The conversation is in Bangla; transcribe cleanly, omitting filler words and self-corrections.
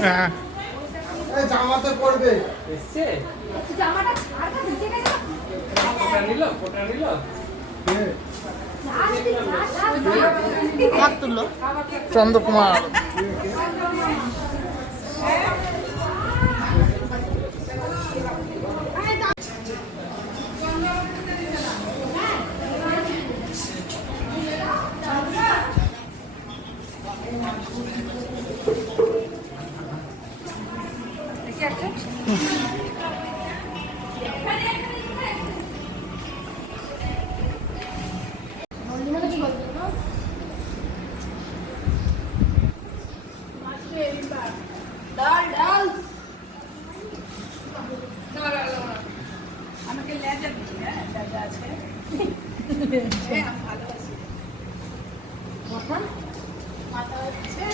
হ্যাঁ জামাতে পড়বে এসছে জামাটা আর কা দিতে গেল ফোটা নিল হাত তুললো চন্দ্রকুমার। ডাল ডাল আমাকে লেজা দিবি হ্যাঁ দাদা আছে হ্যাঁ ভালো আছে মাথা মাথা হচ্ছে